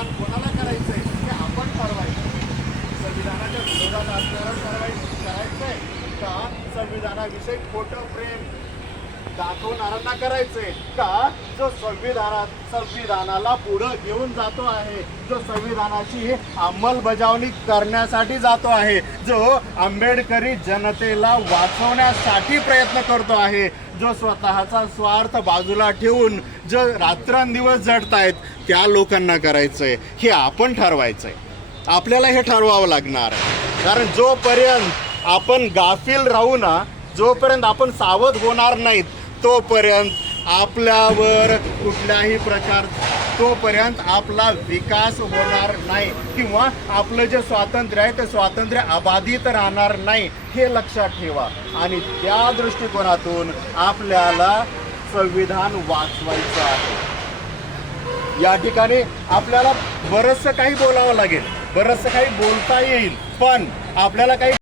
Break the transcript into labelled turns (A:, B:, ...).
A: मतदान कोणाला करायचं आहे ते आपण ठरवायचं. संविधानाच्या विरोधात असणारं ठरवायचं आहे का? संविधानाविषयी खोटं प्रेम. दाखवणाऱ्यांना करायचंय का? जो संविधानात संविधानाला पुढं घेऊन जातो आहे जो संविधानाची अंमलबजावणी करण्यासाठी जातो आहे जो आंबेडकरी जनतेला वाचवण्यासाठी प्रयत्न करतो आहे जो स्वतःचा स्वार्थ बाजूला ठेवून जो रात्रंदिवस जडतायत त्या लोकांना करायचंय. हे आपण ठरवायचंय. आपल्याला हे ठरवावं लागणार कारण जोपर्यंत आपण गाफील राहू ना जोपर्यंत आपण सावध होणार नाहीत तोपर्यंत आपल्यावर कुठल्याही प्रकार तोपर्यंत आपला विकास होणार नाही किंवा आपलं जे स्वातंत्र्य आहे ते स्वातंत्र्य अबाधित राहणार नाही हे लक्षात ठेवा. आणि त्या दृष्टिकोनातून आपल्याला संविधान वाचवायचं आहे. या ठिकाणी आपल्याला बरंचसं काही बोलावं लागेल. बरंचसं काही बोलता येईल पण आपल्याला काही